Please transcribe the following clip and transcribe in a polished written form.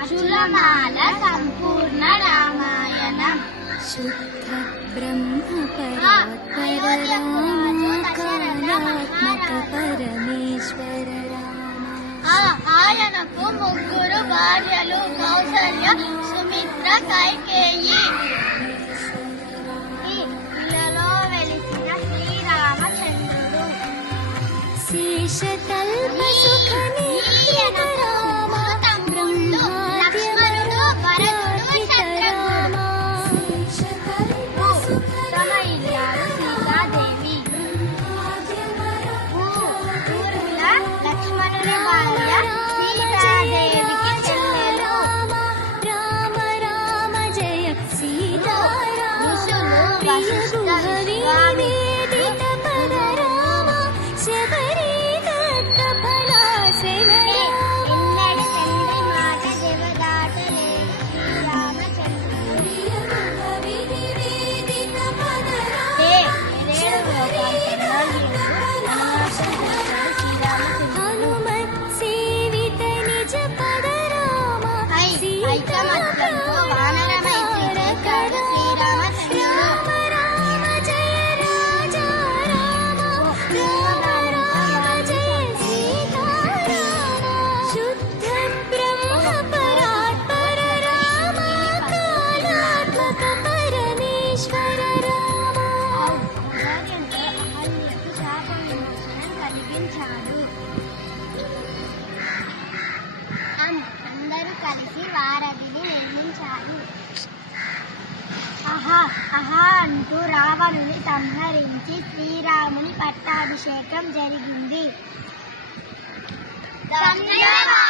అచులమాల సంపూర్ణ రామాయణం. శుద్ధ బ్రహ్మ పరాత్పర రామ కాలాత్మక పరమేశ్వర రామ. ఆయనకు ముగ్గురు భార్యలు, కౌసల్య, సుమిత్ర, కైకేయి. ఇళ్లలో వెలిసిన శ్రీరామచంద్రుడు. శేషతల్ప సుఖ నిత్యన రామ లక్ష్మణుడు, భరతుడు, శత్రుఘ్నుడు. తమ ఇల్లాలు సీతాదేవి. ఊర్మిళ లక్ష్మణుని భార్య, సీతాదేవికి చెల్లెలు. రామ రామ జయ సీతారామ. ఋషులు వశిష్ఠ, విశ్వామిత్రుడు. నివేదిత పద రామ శబరి దత్త ఫలాసన రామ. ఎన్నడి తండ్రి మాట జవదాటలేదు శ్రీరామచంద్రుడు. నివేదిత పద రామ ఏడేడు లోకాలలో హనుమత్ సేవిత నిజ పద రామ. ఐకమత్యంతో వానరమై శ్రీకృష్ణుడు శ్రీరామచంద్రుడు. రామ రామ జయ రాజా రామ. రామ రామ జయ సీతారామ. శుద్ధ బ్రహ్మ పరాత్పర రామ కాలాత్మక పరమేశ్వర రామ. ఔదార్యంతో అహల్యకు శాప విమోచనం కలిగించాడు. అందరూ కలిసి వారధిని నిర్మించారు. ఆహా అంటూ రావణుని సంహరించి శ్రీరాముని పట్టాభిషేకం జరిగింది. ధన్యవాదాలు.